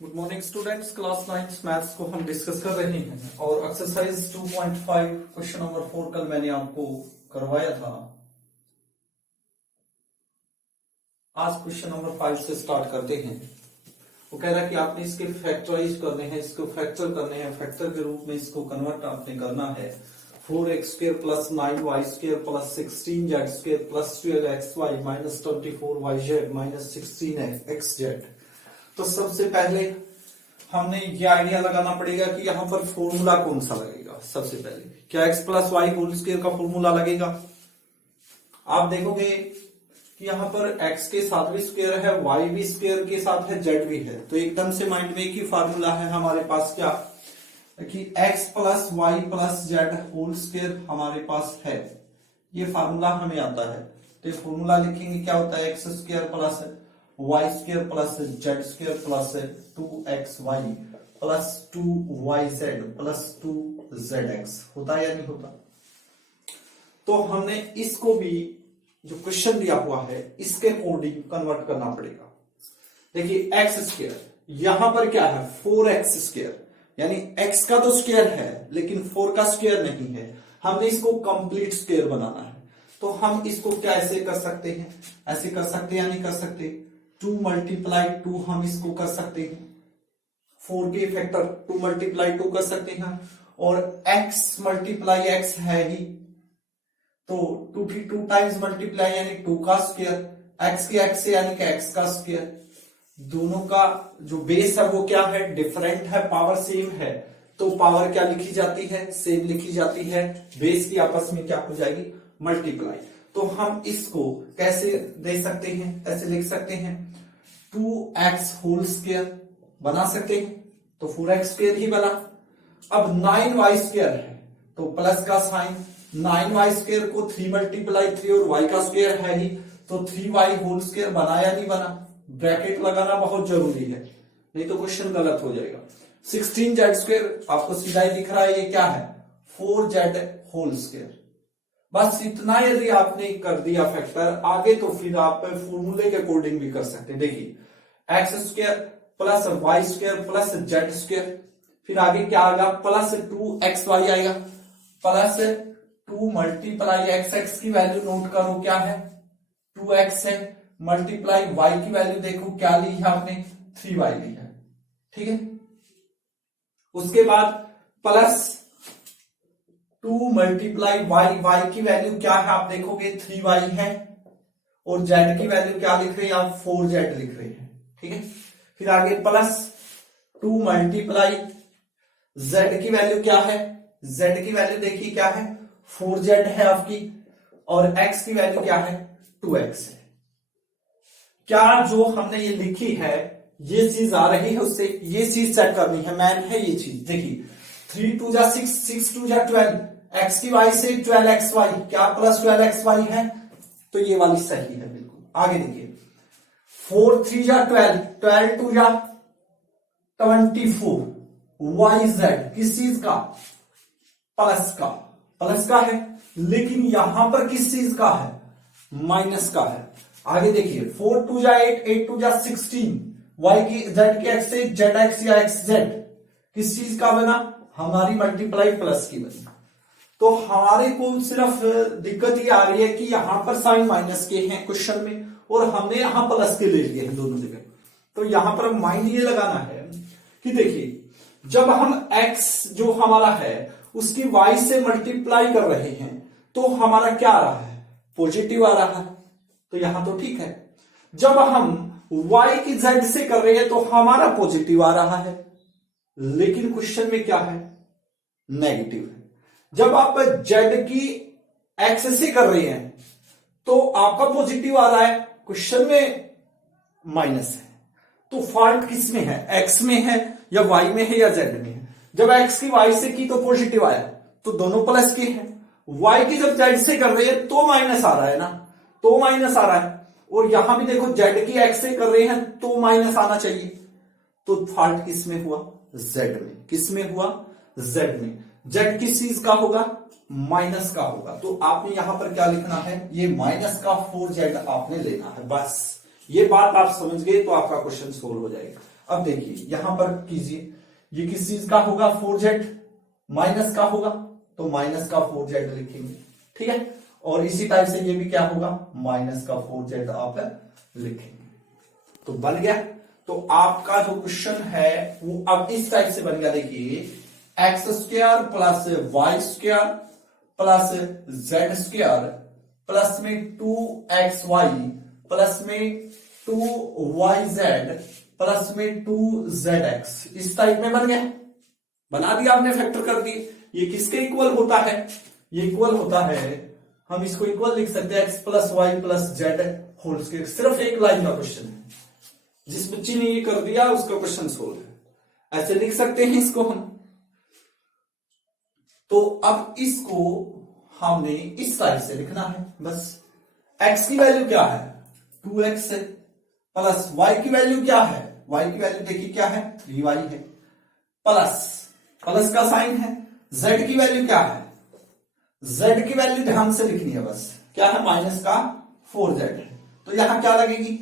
Good morning students, class 9 maths को हम discuss कर रहे हैं और एक्सरसाइज 2.5 क्वेश्चन नंबर 4 कल मैंने आपको करवाया था। आज क्वेश्चन नंबर 5 से स्टार्ट करते हैं। वो कह रहा है कि आपने इसके फैक्टराइज करने हैं, इसको फैक्टर करने हैं, फैक्टर के रूप में इसको कन्वर्ट आपने करना है। 4x² plus 9y² plus 16z² plus 12xy minus 24yz minus 16xz। तो सबसे पहले हमने ये आइडिया लगाना पड़ेगा कि यहां पर फॉर्मूला कौन सा लगेगा। सबसे पहले क्या x plus Y whole square का फॉर्मूला लगेगा। आप देखोगे कि यहां पर x के साथ भी स्क्वायर है, y भी स्क्वायर के साथ है, z भी है, तो एकदम से माइंड में एक ही फार्मूला है हमारे पास, क्या कि x plus Y plus Z whole square हमारे पास है। ये फार्मूला हमें आता है, तो ये फॉर्मूला लिखेंगे क्या होता है, x square plus Y square plus Z square plus 2xy plus 2yz plus 2zx होता है या नहीं होता। तो हमने इसको भी जो क्वेश्चन दिया हुआ है इसके अकॉर्डिंग कन्वर्ट करना पड़ेगा। देखिए x स्क्वायर यहां पर क्या है 4x², यानी x का तो स्क्वायर है लेकिन 4 का स्क्वायर नहीं है। हमने इसको कंप्लीट स्क्वायर बनाना है, तो हम इसको क्या ऐसे कर सकते हैं, ऐसे कर सकते हैं या नहीं कर सकते। 2 मल्टीप्लाई 2 हम इसको कर सकते हैं, 4 के फैक्टर 2 मल्टीप्लाई 2 कर सकते हैं, और x मल्टीप्लाई x है ही, तो 2 की 2 टाइम्स मल्टीप्लाई यानी 2 का स्क्वायर, x के x से यानी कि x का स्क्वायर। दोनों का जो बेस है वो क्या है, डिफरेंट है, पावर सेम है, तो पावर क्या लिखी जाती है, सेम लिखी जाती है, बेस की आपस में क्या हो जाएगी, मल्टीप्लाई। तो हम इसको कैसे दे सकते हैं, ऐसे लिख सकते हैं 2x होल स्क्वायर बना सकते हैं, तो 4x² ही बना। अब 9y² है तो प्लस का साइन, 9y² को 3 मल्टीप्लाई 3 और y का स्क्वायर है ही, तो 3y होल स्क्वायर बना या नहीं बना। ब्रैकेट लगाना बहुत जरूरी है, नहीं तो क्वेश्चन गलत हो जाएगा। 16z² आपको सीधा ही दिख रहा है, ये क्या है 4z होल स्क्वायर। बस इतना यदि आपने कर दिया फैक्टर, आगे तो फिर आप फॉर्मूले के अकॉर्डिंग भी कर सकते हैं। देखिए x² plus y² plus z², फिर आगे क्या आएगा प्लस 2xy आएगा, प्लस 2 मल्टीप्लाई x की वैल्यू नोट करो क्या है 2x है, मल्टीप्लाई y की वैल्यू देखो क्या ली है आपने 3y ली है, ठीक है। उसके बाद प्लस 2 मल्टीप्लाई y की वैल्यू क्या है आप देखोगे 3y है, और z की वैल्यू क्या लिख रहे हैं आप 4z लिख रहे हैं, ठीक है। फिर आगे प्लस 2 मल्टीप्लाई z की वैल्यू क्या है, z की वैल्यू देखिए क्या है 4z है आपकी, और x की वैल्यू क्या है 2x है। क्या जो हमने ये लिखी है ये चीज आ रही है उससे, ये चीज चेक करनी है, मैन है ये चीज। देखिए 3 2 जा 6, 6 2 जा 12, x की y से 12xy, क्या प्लस 12xy है, तो ये वाली सही है बिल्कुल। आगे देखिए 4 3 जा 12, 12 2 जा 24, yz किस चीज का, प्लस का है, लेकिन यहां पर किस चीज का है, माइनस का है। आगे देखिए 4 2 जा 8, 8 2 जा 16, y की z के x से zx या xz किस चीज का बना, हमारी मल्टीप्लाई प्लस की बनी। तो हमारे को सिर्फ दिक्कत ये आ रही है कि यहां पर साइन माइनस के हैं क्वेश्चन में, और हमने यहां प्लस के ले लिए हैं दोनों जगह। तो यहां पर माइंड ये लगाना है कि देखिए जब हम x जो हमारा है उसकी y से मल्टीप्लाई कर रहे हैं तो हमारा क्या आ रहा है, पॉजिटिव आ रहा है, तो यहां तो ठीक है। जब हम y की z से कर रहे हैं तो हमारा पॉजिटिव आ रहा है, लेकिन क्वेश्चन में क्या है, नेगेटिव है। जब आप z की x से कर रहे हैं तो आपका पॉजिटिव आ रहा है, क्वेश्चन में माइनस है। तो फॉल्ट किस में है, x में है या y में है या z में है। जब x की y से की तो पॉजिटिव आया, तो दोनों प्लस के हैं। y की जब z से कर रहे हैं तो माइनस आ रहा है ना, तो माइनस आ रहा है, और यहां भी देखो z की x से कर रहे हैं तो माइनस आना चाहिए। तो फॉल्ट किस में हुआ, z में। किस में हुआ, z में। z किस चीज का होगा, माइनस का होगा। तो आपने यहां पर क्या लिखना है, ये माइनस का 4z आपने लेना है। बस ये बात आप समझ गए तो आपका क्वेश्चन सोल्व हो जाएगा। अब देखिए यहां पर कीजिए, ये किस चीज का होगा, 4z माइनस का होगा, तो माइनस का 4z लिखेंगे, ठीक है। और इसी टाइप से ये भी क्या होगा, माइनस का 4z आप लिखेंगे, तो बन गया। तो आपका जो क्वेश्चन है वो अब इस टाइप से बन गया, देखिए X square plus Y square plus Z square plus में 2xy प्लस में 2yz प्लस में 2zx, इस टाइप में बन गया। बना दिया आपने, फैक्टर कर दिए। ये किसके इक्वल होता है, ये इक्वल होता है, हम इसको इक्वल लिख सकते हैं x plus Y plus Z whole square. सिर्फ एक लाइन का क्वेश्चन है, जिस बच्ची ने ये कर दिया उसका क्वेश्चन सोल्व है, ऐसे लिख सकते हैं इसको हम। तो अब इसको हमने इस टाइप से लिखना है बस। x की वैल्यू क्या है, 2x है, प्लस y की वैल्यू क्या है, y की वैल्यू देखिए क्या है, 3y है, प्लस प्लस का साइन है। z की वैल्यू क्या है, z की वैल्यू ध्यान से लिखनी है बस, क्या है, माइनस का 4z है। तो यहां क्या लगेगी,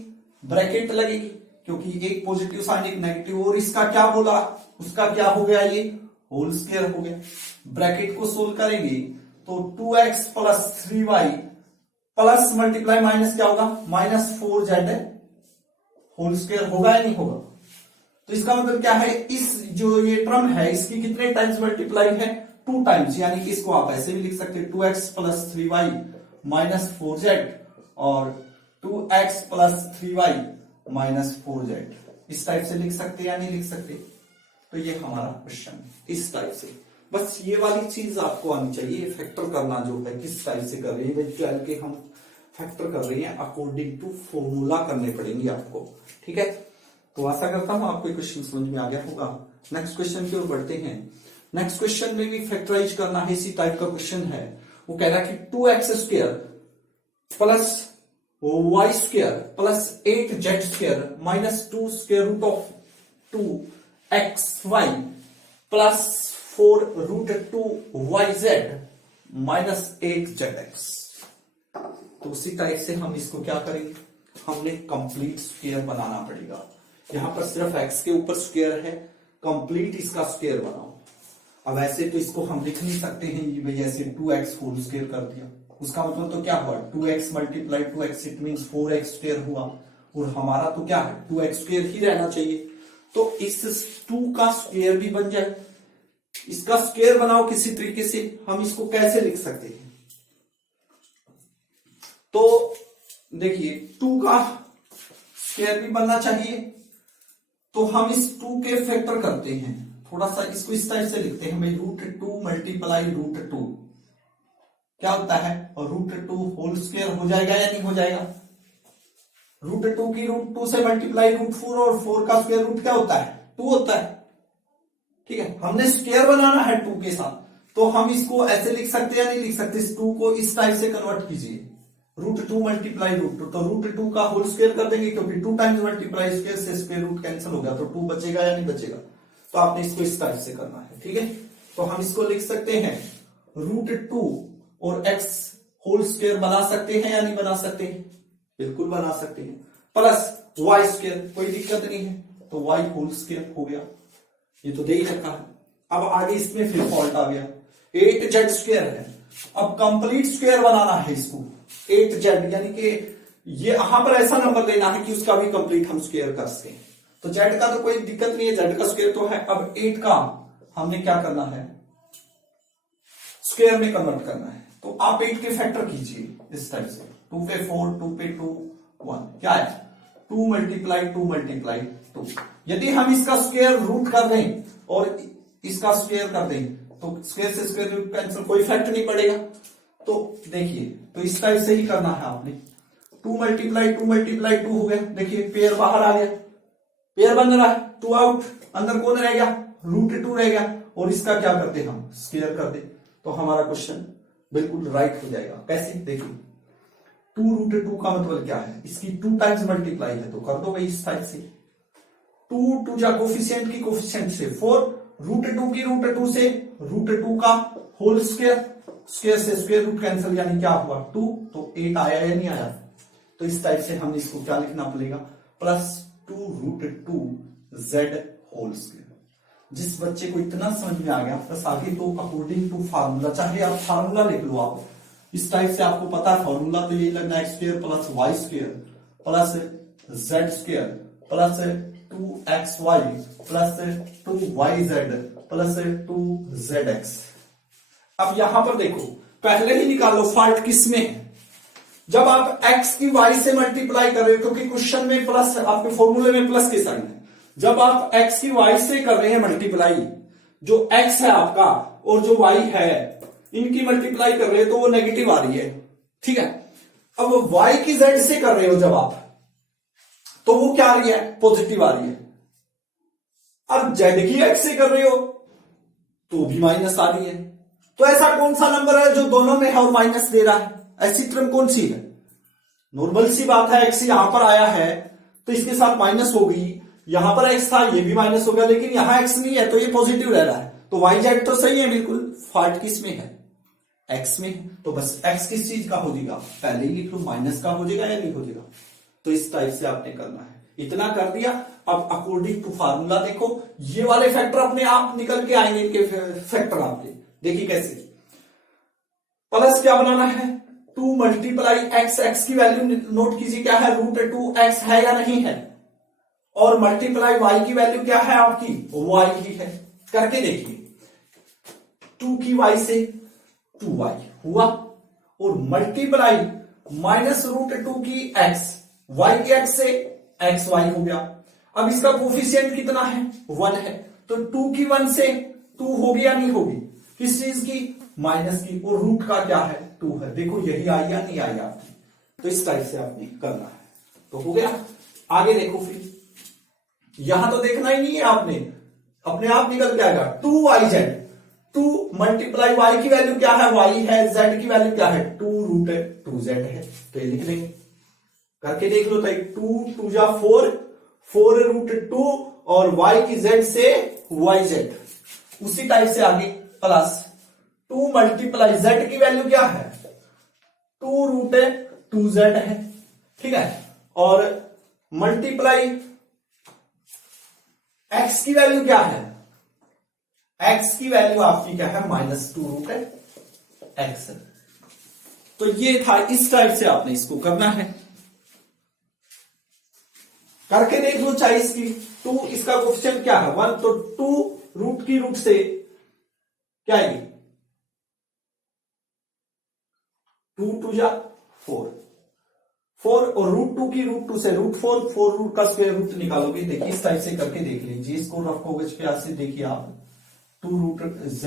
ब्रैकेट लगेगी, क्योंकि एक पॉजिटिव साइन एक नेगेटिव, और इसका क्या बोला, उसका क्या हो गया, ये होल स्क्वायर हो गया। ब्रैकेट को सोल्व करेंगे तो 2x plus 3y plus multiply minus क्या होगा, माइनस 4z होल स्क्वायर होगा या नहीं होगा। तो इसका मतलब क्या है, इस जो ये टर्म है इसकी कितने टाइम्स मल्टीप्लाई है, 2 टाइम्स, यानी कि इसको आप ऐसे भी लिख सकते हैं 2x plus 3y minus 4z और 2x plus 3y minus 4z, इस टाइप से लिख सकते या नहीं लिख सकते। तो ये हमारा क्वेश्चन इस टाइप से, बस ये वाली चीज आपको आनी चाहिए, फैक्टर करना जो है किस टाइप से कर रहे हैं, 12 के हम फैक्टर कर रहे हैं अकॉर्डिंग टू फॉर्मूला करने पड़ेंगे आपको, ठीक है। तो आशा करता हूं आपको क्वेश्चन समझ में आ गया होगा। नेक्स्ट क्वेश्चन की ओर बढ़ते हैं। नेक्स्ट क्वेश्चन में भी फैक्टराइज करना है, इसी टाइप का क्वेश्चन है। वो कह रहा है कि 2x square plus Y square plus 8z square minus 2 square root of 2xy plus 4 root 2yz minus 8zx। तो उसी टाइप से हम इसको क्या करेंगे, हमने कंप्लीट स्क्वायर बनाना पड़ेगा। यहां पर सिर्फ x के ऊपर स्क्वायर है, कंप्लीट इसका स्क्वायर बनाओ। अब ऐसे तो इसको हम लिख नहीं सकते हैं ये भाई ऐसे 2x होल स्क्वायर कर दिया, उसका मतलब तो क्या हुआ, 2x multiply 2x it mean 4x square हुआ, और हमारा तो क्या है 2x स्क्वायर ही रहना चाहिए। तो इस 2 का स्क्वायर भी बन जाए, इसका स्क्वायर बनाओ किसी तरीके से। हम इसको कैसे लिख सकते हैं, तो देखिए 2 का स्क्वायर भी बनना चाहिए, तो हम इस 2 के फैक्टर करते हैं, थोड़ा सा इसको इस टाइप से लिखते हैं भाई, रूट 2 मल्टीप्लाई रूट 2 क्या होता है, और रूट 2 होल स्क्वायर हो जाएगा या नहीं हो जाएगा। रूट 2 की रूट 2 से मल्टीप्लाई रूट 4, और 4 का स्क्वायर रूट क्या होता है, 2 होता है, ठीक है। हमने स्क्वायर बनाना है 2 के साथ, तो हम इसको ऐसे लिख सकते हैं या नहीं लिख सकते, इस 2 को इस टाइप से कन्वर्ट कीजिए, रूट 2 मल्टीप्लाई रूट 2, तो रूट 2 का होल स्क्वायर कर देंगे, क्योंकि 2 टाइम्स मल्टीप्लाई स्क्वायर से स्क्वायर रूट कैंसिल हो गया, तो 2 बचेगा या नहीं बचेगा। तो आपने इसको इस टाइप से करना है, ठीक है। तो हम इसको लिख सकते हैं रूट 2 और x होल स्क्वायर बना सकते हैं या नहीं बना सकते हैं, बिल्कुल बना सकते हैं, प्लस y स्क्वायर, कोई दिक्कत नहीं है, तो y होल स्क्वायर हो गया, ये तो दे ही रखा है। अब आगे इसमें फिर फॉल्ट आ गया, 8z स्क्वायर है, अब कंप्लीट स्क्वायर बनाना है इसको, 8z यानी कि ये यहां पर ऐसा नंबर लेना है कि उसका भी कंप्लीट हम स्क्वायर कर सकें। तो z का तो कोई दिक्कत नहीं है, z का स्क्वायर तो है। अब 8 का हमने क्या करना है, स्क्वायर में कन्वर्ट करना है, तो आप 8 के फैक्टर कीजिए इस टाइप से, 2 पे 4, 2 पे 2, 1 क्या है, 2 मल्टीप्लाई 2 मल्टीप्लाई 2। यदि हम इसका स्क्वायर रूट कर दें और इसका स्क्वायर कर दें, तो स्क्वायर से स्क्वायर रूट कैंसिल, कोई फैक्ट नहीं पड़ेगा। तो देखिए, तो इस टाइप से ही करना है आपने, 2 मल्टीप्लाई 2 मल्टीप्लाई 2 हो गया, देखिए पेयर बाहर आ गया, पेयर बन रहा है, 2 आउट, अंदर कौन रह गया, रूट 2 रह गया, और इसका क्या करते हैं हम, स्क्वायर कर दे, तो हमारा क्वेश्चन बिल्कुल राइट हो जाएगा। कैसे, देखिए 2 रूट 2 का मतलब क्या है, इसकी 2 टाइम्स मल्टीप्लाई है, तो कर दो भाई इस टाइप से, 2 जा कोफिशिएंट की कोफिशिएंट से 4, रूट 2 की रूट 2 से रूट 2 का होल स्क्वायर, स्क्वायर से स्क्वायर रूट कैंसिल, यानी क्या हुआ 2, तो 8 आया या नहीं आया। तो इस टाइप से हम इसको क्या लिखना पड़ेगा, plus 2 root 2 z whole square. जिस बच्चे को इतना समझ में आ गया, बस आगे तो अकॉर्डिंग टू फार्मूला, चाहे आप फार्मूला लिख लो, आप इस टाइप से आपको पता है फार्मूला, तो यही लगना x square plus Y square plus Z square plus 2xy plus 2yz plus 2zx। अब यहां पर देखो, पहले ही निकालो फॉल्ट किसमें है। जब आप x की y से मल्टीप्लाई कर रहे हो, क्योंकि क्वेश्चन में प्लस, आपके फॉर्मूले में प्लस के साइन है, जब आप x की y से कर रहे हैं मल्टीप्लाई, जो x है आपका और जो y है इनकी मल्टीप्लाई कर रहे हो तो वो नेगेटिव आ रही है, ठीक है। अब y की z से कर रहे हो जब आप, तो वो क्या आ रही है, पॉजिटिव आ रही है। अब z की x से कर रहे हो तो भी माइनस आ रही है। तो ऐसा कौन सा नंबर है जो दोनों में है और माइनस दे रहा है, ऐसी टर्म कौन सी है? नॉर्मल सी बात है, x यहां पर आया है तो इसके साथ माइनस होगी, यहां पर x था ये भी माइनस हो गया, लेकिन यहां x नहीं है तो ये पॉजिटिव रह रहा है, तो y z तो सही है बिल्कुल। फॉल्ट किस में है, x में। तो बस x किस चीज का हो जाएगा, पहले ही लिख लो, माइनस का हो जाएगा या नहीं हो जाएगा। तो इस टाइप से आपने करना है। इतना कर दिया, अब अकॉर्डिंग टू फार्मूला देखो, ये वाले फैक्टर अपने आप निकल के आएंगे, इनके फैक्टर आपके देखिए कैसे। प्लस क्या बनाना है, 2 मल्टीप्लाई एक्स, एक्स की वैल्यू नोट कीजिए क्या है, √2x है या नहीं है, और मल्टीप्लाई y की वैल्यू क्या है आपकी, y ही है। करके देखिए, 2 की y से 2y हुआ, और मल्टीप्लाई -√2 की x, y की x से xy हो गया। अब इसका कोफिशिएंट कितना है, 1 है, तो 2 की 1 से 2 होगी या नहीं होगी, किस चीज की, माइनस की, और रूट का क्या है, 2 है। देखो यही आई या नहीं आई आपकी। तो इस टाइप से आपने करना है। तो हो गया, आगे देखो फिर, यहां तो देखना ही नहीं है आपने, अपने आप निकल के आएगा 2yz, 2 मल्टीप्लाई y की वैल्यू क्या है, y है, z की वैल्यू क्या है, 2√2z है। तो ये लिख देंगे, करके देख लो, तो 2 जा 4, 4√2 और y की z से yz। उसी टाइप से आगे प्लस 2 मल्टीप्लाई z की वैल्यू क्या है, 2√2z है, ठीक है, और मल्टीप्लाई x की वैल्यू क्या है, x की वैल्यू आपकी क्या है, -2√x। तो ये था, इस टाइप से आपने इसको करना है। करके देख लो चाहे इसकी 2, इसका कोफिशिएंट क्या है 1, तो 2 रूट की रूट से क्या आएगी, 2 2 जा 4, 4 और √2 की √2 से √4, 4 रूट का स्क्वायर रूट निकालोगे। देखिए इस टाइप से करके देख लीजिए, इसको रफ कागज पे ऐसे देखिए आप, 2√z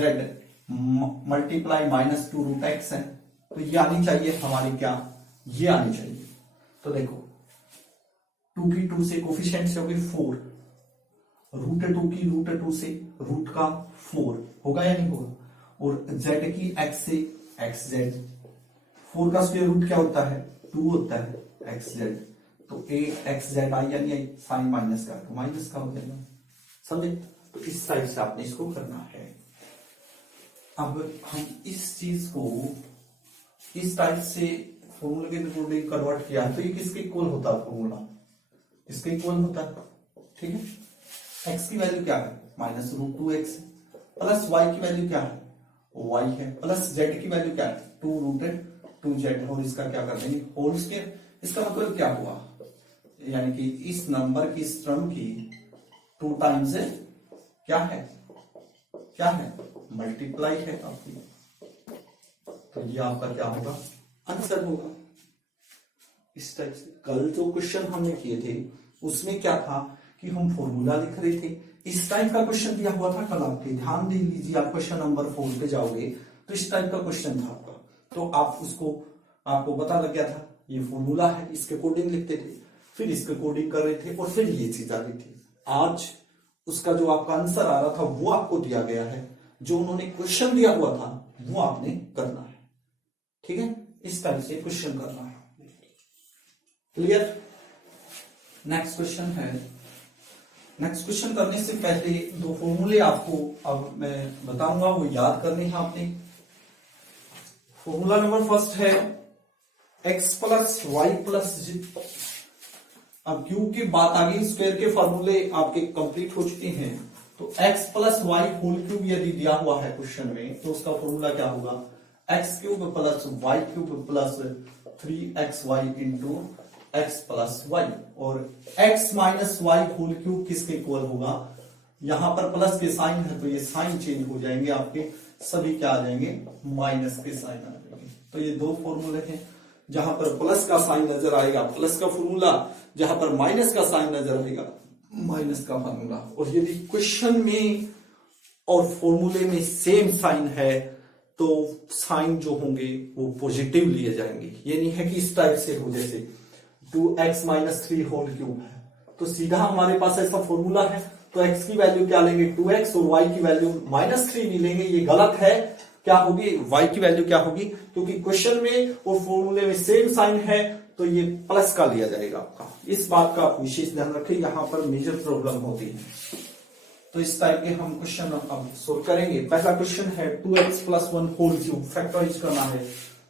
मल्टीप्लाई -2√x है, तो ये आनी चाहिए हमारी क्या, ये आनी चाहिए। तो देखो 2 की 2 से कोफिशिएंट से होगी 4, √2 की √2 से रूट का 4 होगा या नहीं होगा, और z की x से xz, 4 का स्क्वायर रूट क्या होता है, 2 होता है, xz, तो xz आई या नहीं आई, साइन माइनस का तो माइनस का हो जाएगा, समझे। तो इस टाइप से आपने इसको करना है। अब हम इस चीज को इस टाइप से फॉर्मूले के अकॉर्डिंग कन्वर्ट किया, तो ये किसके इक्वल होता है, फॉर्मूला इसके इक्वल होता है, ठीक है। x की वैल्यू क्या है, -√2x, प्लस y की वैल्यू क्या है, y है, प्लस z की वैल्यू क्या है, 2√2z, और इसका क्या कर देंगे, होल स्क्वायर। इसका मतलब क्या हुआ, यानी कि इस नंबर की, इस टर्म की 2 टाइम्स क्या है मल्टीप्लाई है आपकी, तो ये आपका क्या होगा, आंसर होगा। इस टाइप से कल जो क्वेश्चन हमने किए थे उसमें क्या था कि हम फॉर्मूला लिख रहे थे, इस टाइप का क्वेश्चन दिया हुआ था कल आपके, ध्यान दे लीजिए, आप क्वेश्चन नंबर 4 पे जाओगे तो इस टाइप का क्वेश्चन था आपका, तो आप उसको, आपको पता लग गया था ये फॉर्मूला है, इसके अकॉर्डिंग लिखते थे, फिर इसके अकॉर्डिंग कर रहे थे, और फिर ये चीज आ रही थी। आज उसका जो आपका आंसर आ रहा था वो आपको दिया गया है, जो उन्होंने क्वेश्चन दिया हुआ था वो आपने करना है, ठीक है। इस टाइप से क्वेश्चन करना है, क्लियर। नेक्स्ट क्वेश्चन है, नेक्स्ट क्वेश्चन करने से पहले 2 फॉर्मूले आपको अब मैं बताऊंगा, वो याद करने हैं आपने। फॉर्मूला नंबर फर्स्ट है x + y + अब क्यूब की बात आ गई, स्क्वायर के फॉर्मूले आपके कंप्लीट हो चुके हैं। तो x plus Y whole cube यदि दिया हुआ है क्वेश्चन में, तो उसका फॉर्मूला क्या होगा, x cube plus y cube plus 3xy into x plus y, और x minus y whole cube किसके इक्वल होगा, यहां पर प्लस के साइन है तो ये साइन चेंज हो जाएंगे, आपके सभी क्या आ जाएंगे, माइनस के साइन आ जाएंगे। तो ये दो फॉर्मूले हैं, जहां पर प्लस का साइन नजर आएगा प्लस का फॉर्मूला, जहां पर माइनस का साइन नजर आएगा माइनस का फॉर्मूला। और यदि क्वेश्चन में और फॉर्मूले में सेम साइन है तो साइन जो होंगे वो पॉजिटिव लिए जाएंगे। ये नहीं है कि इस टाइप से हो जैसे 2x माइनस 3 होल क्यूब है, तो सीधा हमारे पास ऐसा फॉर्मूला है तो x की वैल्यू क्या लेंगे 2x और y की वैल्यू -3 भी लेंगे, ये गलत है। क्या होगी, y की वैल्यू क्या होगी, क्योंकि क्वेश्चन में और फॉर्मूले में सेम साइन है तो ये प्लस का लिया जाएगा आपका। इस बात का आप विशेष ध्यान रखें, यहां पर मेजर प्रॉब्लम होती है। तो इस टाइप के हम क्वेश्चन अब सोल्व करेंगे। पहला क्वेश्चन है 2x plus 1 whole cube, factorise करना है।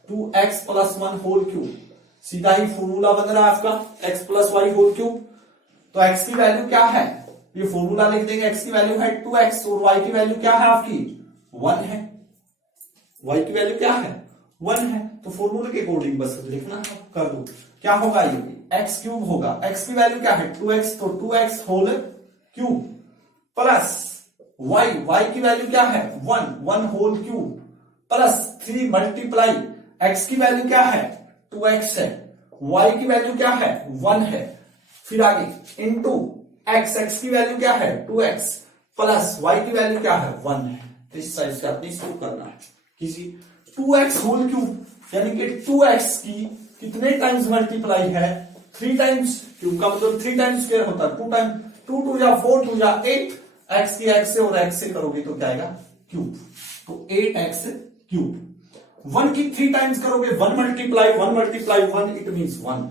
2x प्लस 1 होल क्यूब, सीधा ही फॉर्मूला बन रहा है आपका x plus Y whole cube. तो x की वैल्यू क्या है, ये फॉर्मूला लिख देंगे, x की वैल्यू है 2x और y की वैल्यू क्या है आपकी 1 है, y की वैल्यू क्या है 1 है। तो फॉर्मूले के अकॉर्डिंग बस लिखना कर दो, क्या होगा ये x क्यूब होगा, x की वैल्यू क्या है 2x, तो 2x whole cube plus y की वैल्यू क्या है 1 whole cube plus 3 multiply x की वैल्यू क्या है 2x है, y की वैल्यू क्या है 1 है, फिर आगे इनटू x की वैल्यू क्या है 2x प्लस y की वैल्यू क्या है 1 है। तो इस साइड से आपने इसको करना है कीजिए। 2x होल क्यूब यानी कि 2x की कितने टाइम्स मल्टीप्लाई है 3 टाइम्स, क्यूब का मतलब 3 टाइम्स स्क्वायर होता है, 2 टाइम 2 2 जा 4 2 जा 8, x की x से और x से करोगे तो क्या आएगा क्यूब, तो 8x क्यूब। 1 की 3 टाइम्स करोगे 1 मल्टीप्लाई 1 इट मींस 1,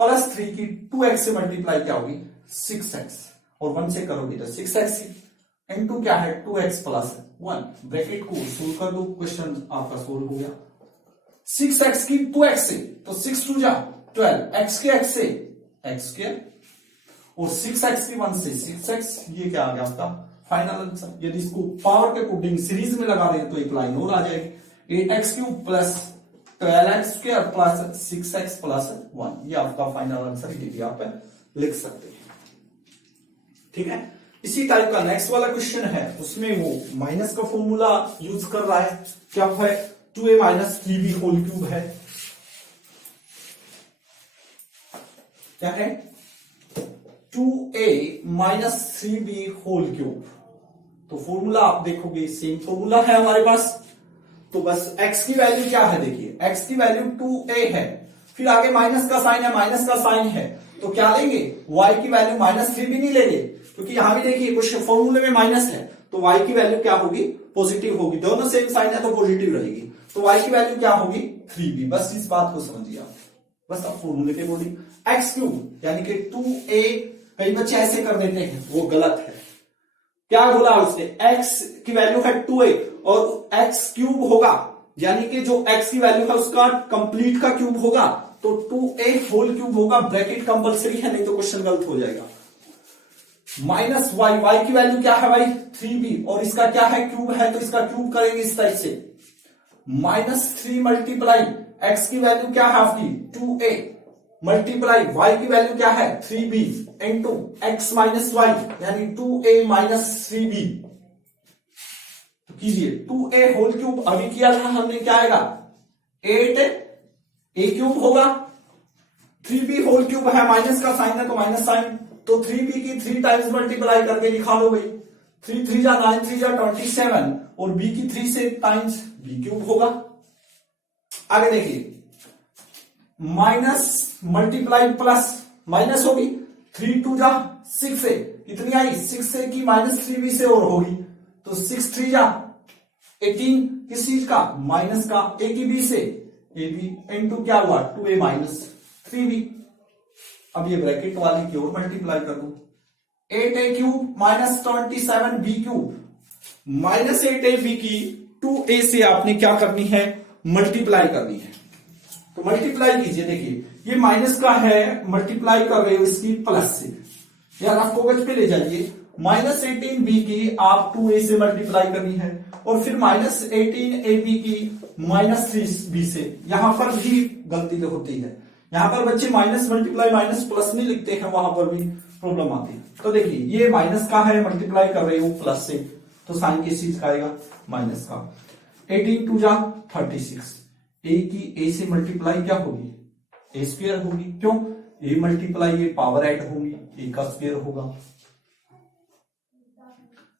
प्लस 3 की 2x से मल्टीप्लाई क्या होगी 6x, और 1 से करोगे तो 6x इनटू क्या है 2x प्लस 1, ब्रैकेट को सोल्व कर दो, क्वेश्चन आपका सोल्व हो गया। 6x की 2x से तो 6 2 जा 12, x के x से x स्क्वायर, और 6x की 1 से 6x, ये क्या आ गया आपका फाइनल आंसर। यदि इसको पावर के अकॉर्डिंग सीरीज में लगा दें तो एक लाइन और आ जाएगी, 8x cube plus 12x square plus 6x plus 1, ये आपका फाइनल आंसर, ये भी आप लिख सकते हैं। ठीक है, इसी टाइप का नेक्स्ट वाला क्वेश्चन है, उसमें वो माइनस का फॉर्मूला यूज कर रहा है, क्या है 2a minus 3b whole cube है, क्या है 2a minus 3b whole cube. तो फॉर्मूला आप देखोगे सेम फॉर्मूला है हमारे पास, तो बस x की वैल्यू क्या है, देखिए x की वैल्यू 2a है, फिर आगे माइनस का साइन है, तो क्या लेंगे y की वैल्यू -3 भी नहीं लेंगे, क्योंकि यहां भी देखिए कुछ फॉर्मूले में माइनस है, तो y की वैल्यू क्या होगी पॉजिटिव होगी, दोनों सेम साइन है तो पॉजिटिव रहेगी, तो y की वैल्यू क्या होगी 3b। बस इस बात को समझिए आप, बस आप फॉर्मूले के अकॉर्डिंग x क्यूब यानी कि 2a, कई बच्चे ऐसे कर देते हैं, वो गलत है। क्या बोला उसने, x की वैल्यू है 2a और x क्यूब होगा, यानी कि जो x की वैल्यू है उसका कंप्लीट का क्यूब होगा, तो 2a होल क्यूब होगा, ब्रैकेट कंपलसरी है, नहीं तो क्वेश्चन गलत हो जाएगा। माइनस y की वैल्यू क्या है भाई 3b, और इसका क्या है क्यूब है, तो इसका क्यूब करेंगे इस टाइप से, -3 मल्टीप्लाई x की वैल्यू क्या है आपकी 2a मल्टीप्लाई y की वैल्यू क्या है 3b into x minus Y यानी 2a माइनस 3b। तो कीजिए 2a होल क्यूब अभी किया था हमने, क्या आएगा 8a क्यूब होगा, 3b होल क्यूब है, माइनस का साइन है तो माइनस साइन, तो 3b की 3 टाइम्स मल्टीप्लाई करके निकाल लो भाई, 3 3 जा 9 3 जा 27, और b की 3 से टाइम्स b क्यूब होगा। आगे देखिए माइनस मल्टीप्लाई प्लस माइनस होगी, 3 2 जा 6 से कितनी आई 6 से की -3b से और होगी, तो 6 3 जा 18, किस चीज का माइनस का, a की b से ab इंटू क्या हुआ 2a माइनस 3b। अब ये ब्रैकेट वाली की ओर मल्टीप्लाई कर दो, 8a cube minus 27b cube minus 8ab की 2a से आपने क्या करनी है मल्टीप्लाई करनी है, तो मल्टीप्लाई कीजिए। देखिए ये माइनस का है, मल्टीप्लाई कर रहे हो इसकी प्लस से, यार आप कागज पे ले जाइए। -18b की आप 2a से मल्टीप्लाई करनी है, और फिर -18ab की -3b से। यहां पर भी गलती तो होती है, यहां पर बच्चे माइनस मल्टीप्लाई माइनस प्लस नहीं लिखते हैं, वहां पर भी प्रॉब्लम आती है। तो देखिए ये माइनस का है, मल्टीप्लाई कर रहे हो प्लस से, तो साइन किस चीज का आएगा, माइनस का। 18 2 जा 36, ए की ए से मल्टीप्लाई क्या होगी, ए स्क्वायर होगी, क्यों, A multiply A power add होगी, ए का स्क्वायर होगा।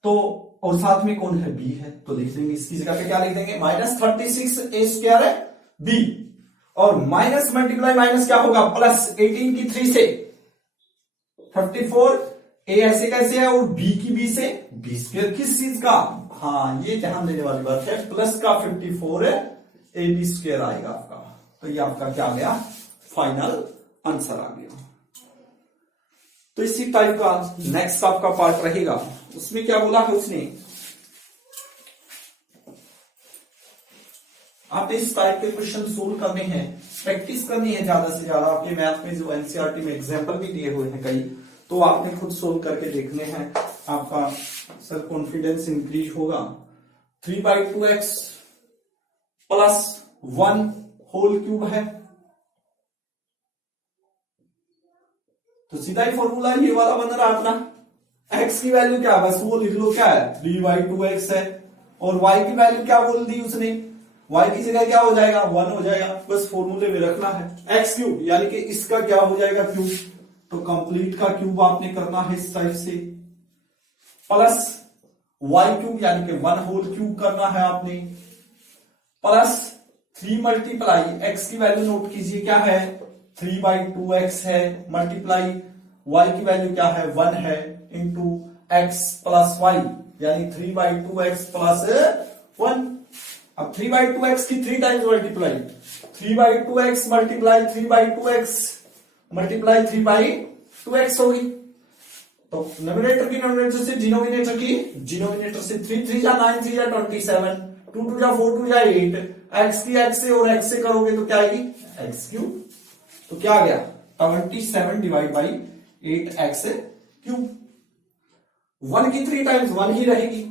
तो और साथ में कौन है, बी है, तो लिख देंगे इसकी जगह पे क्या लिख देंगे, -36 ए स्क्वायर है बी, और माइनस मल्टीप्लाई माइनस क्या होगा, प्लस 18 की 3 से 54, ए ऐसे कैसे है, और बी की बी से, बी स्क्वायर किस चीज का, हाँ ये ध्यान देने वाली बात है, प्लस का 54 है, ए बी स्क्वायर आएगा आपका। तो ये आपका क्या आ गया, फाइनल आंसर आ गया। तो इसी टाइप का नेक्स्ट आपका पार्ट रहेगा, उसमें क्या बोला है उसने, आपने इस टाइप के क्वेश्चन सोल्व करने हैं, प्रैक्टिस करनी है ज्यादा से ज्यादा। आपके मैथ में जो एनसीईआरटी में एग्जाम्पल भी दिए हुए हैं कई, तो आपने खुद सोल्व करके देखने हैं, आपका सेल्फ कॉन्फिडेंस इंक्रीज होगा। 3/2x प्लस 1 होल क्यूब है, तो सीधा ही फॉर्मूला ये वाला बन रहा अपना, x की वैल्यू क्या है, बस वो लिख लो, क्या है 3/2x है, और y की वैल्यू क्या बोल दी उसने, y की जगह क्या हो जाएगा, 1 हो जाएगा, बस फॉर्मूले में रखना है। x क्यूब यानी कि इसका क्या हो जाएगा, क्यूब, तो कंप्लीट का क्यूब आपने करना है इस टाइप से, प्लस y क्यूब यानी कि 1 होल क्यूब करना है आपने, प्लस 3 मल्टीप्लाई x की वैल्यू नोट कीजिए क्या है, 3/2x है, मल्टीप्लाई y की वैल्यू क्या है, 1 है, इंटू x प्लस y यानी 3/2x प्लस 1। अब 3/2x की 3 times multiply, 3/2x multiply 3/2x multiply 3/2x होगी, तो नोमिनेटर की नोमिनेटर से डिनोमिनेटर की डिनोमिनेटर से, 3 3 जा 9 3 जा 27, 2 2 जा 4 2 जा 8, x की x से और x से करोगे तो क्या आएगी, x क्यूब, तो क्या आ गया 27 डिवाइड बाई 8x क्यूब। 1 की 3 टाइम्स 1 ही रहेगी,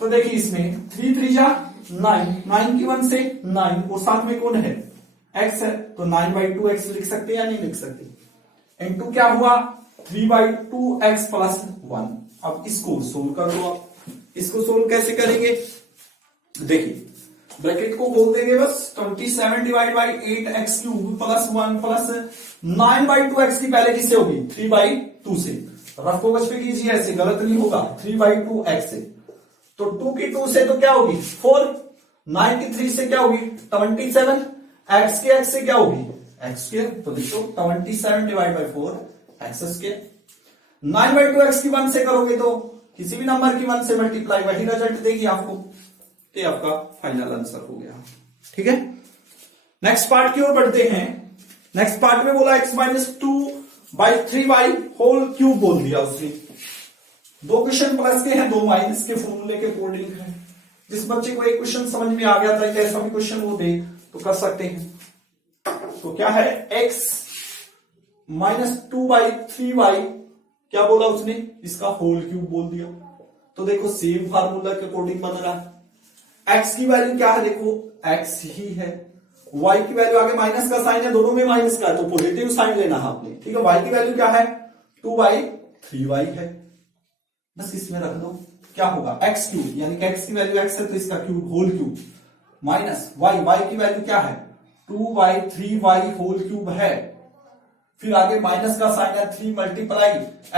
तो देखिए इसमें 3 3 जा 9, 9 की 1 से 9, और साथ में कौन है, x है, तो 9/2x लिख सकते हैं या नहीं लिख सकते, इनटू क्या हुआ 3/2x प्लस 1। अब इसको सोल्व कर दो आप, इसको सोल्व कैसे करेंगे, देखिए ब्रैकेट को खोल देंगे बस, 27 divide by 8x cube plus 1 plus 9/2x की पहले किससे होगी, 3/2 से, रफ को बच पे कीजिए, ऐसे गलत नहीं होगा, 3/2x से, तो 2 की 2 से तो क्या होगी 4, 9 की 3 से क्या होगी 27, x की x से क्या होगी x स्क्वायर, तो देखो 27 divide by 4 x square. 9/2x की 1 से करोगे तो किसी भी नंबर की 1 से मल्टीप्लाई, वही रिजल्ट देगी आपको, ये आपका फाइनल आंसर हो गया। ठीक है, नेक्स्ट पार्ट की ओर बढ़ते हैं। नेक्स्ट पार्ट में बोला x-2/3y होल क्यूब बोल दिया उसने। 2 क्वेश्चन प्लस के हैं, 2 माइनस के, फॉर्मूले के अकॉर्डिंग है। जिस बच्चे को एक क्वेश्चन समझ में आ गया था कि ऐसा भी क्वेश्चन वो दे तो कर सकते हैं। तो क्या है x-2/3y, क्या बोला उसने, इसका होल क्यूब बोल दिया। तो देखो सेम फार्मूला के अकॉर्डिंग बन रहा है। x की वैल्यू क्या है, देखो x ही है, y की वैल्यू आगे माइनस का साइन है, दोनों में माइनस का है, तो पॉजिटिव साइन लेना है आपने। ठीक है, y की वैल्यू क्या है 2/3y है, बस इसमें रख दो, क्या होगा x क्यूब यानी कि x की वैल्यू x है तो इसका cube whole cube, minus y की वैल्यू क्या है 2/3y होल क्यूब है, फिर आगे माइनस का साइन है, 3 मल्टीप्लाई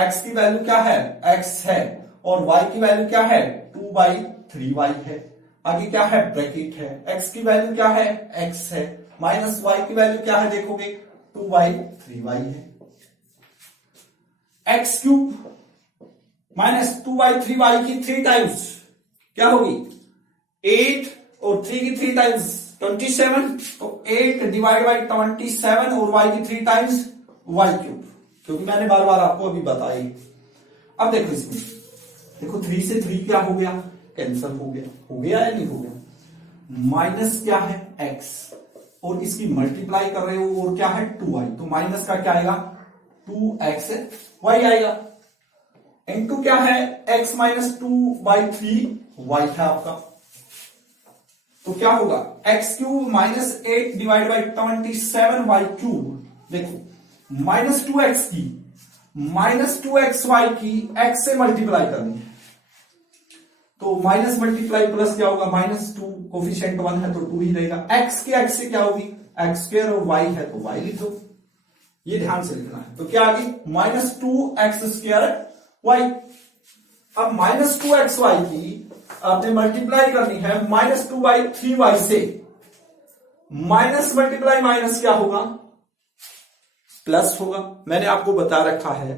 x की वैल्यू क्या है x है, और y की वैल्यू क्या है 2/3y है, आगे क्या है ब्रैकेट है, x की वैल्यू क्या है x है, माइनस y की वैल्यू क्या है देखोगे 2/3y है। x क्यूब माइनस 2/3y की 3 टाइम्स क्या होगी 8, और 3 की 3 टाइम्स 27, तो 8 डिवाइड बाई 27 और y की 3 टाइम्स y क्यूब, क्योंकि मैंने बार बार आपको अभी बताई। अब देखो इसमें, देखो 3 से 3 क्या हो गया, कैंसल हो गया या नहीं हो गया, माइनस क्या है x, और इसकी मल्टीप्लाई कर रहे हो और क्या है 2y, तो माइनस का क्या आएगा 2xy आएगा। इनटू क्या है x माइनस 2/3y है आपका, तो क्या होगा x³ minus 8 divide by 27y³। देखो -2x की -2xy की x से मल्टीप्लाई करनी है, तो माइनस मल्टीप्लाई प्लस क्या होगा -2, कोफिशिएंट 1 है तो 2 ही रहेगा। x के x से क्या होगी x² और y है तो y लिख दो, ये ध्यान से लिखना है। तो क्या आ गई -2x²y। अब -2xy की आपने मल्टीप्लाई करनी है -2/3y से, माइनस मल्टीप्लाई माइनस क्या होगा प्लस होगा। मैंने आपको बता रखा है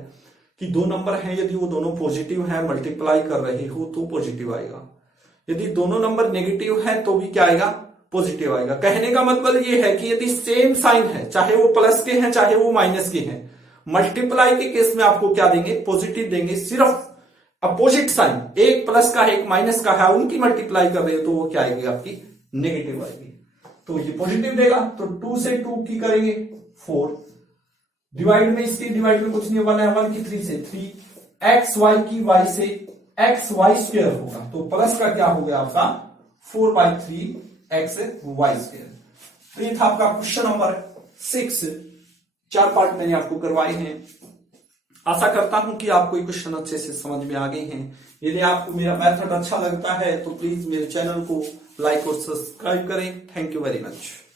कि दो नंबर हैं, यदि वो दोनों पॉजिटिव हैं मल्टीप्लाई कर रहे हो तो पॉजिटिव आएगा, यदि दोनों नंबर नेगेटिव हैं तो भी क्या आएगा पॉजिटिव आएगा। कहने का मतलब ये है कि यदि सेम साइन है, चाहे वो प्लस के हैं चाहे वो माइनस के हैं, मल्टीप्लाई के केस में आपको क्या देंगे पॉजिटिव देंगे। सिर्फ अपोजिट साइन, एक प्लस का है एक माइनस का है, उनकी मल्टीप्लाई कर रहे हो तो वो क्या आएगी आपकी नेगेटिव आएगी, तो ये पॉजिटिव देगा। तो 2 से 2 की करेंगे 4, डिवाइड में इसके डिवाइड में कुछ नहीं, 1 है 1 की 3 से 3, xy की y से xy² होगा, तो प्लस का क्या हो गया आपका 4/3xy²। तो ये था आपका क्वेश्चन नंबर 6। 4 पार्ट मैंने आपको करवाए हैं। आशा करता हूं कि आपको ये क्वेश्चन अच्छे से समझ में आ गए हैं। यदि आपको मेरा मेथड अच्छा लगता है तो प्लीज मेरे चैनल को लाइक और सब्सक्राइब करें। Thank you very much.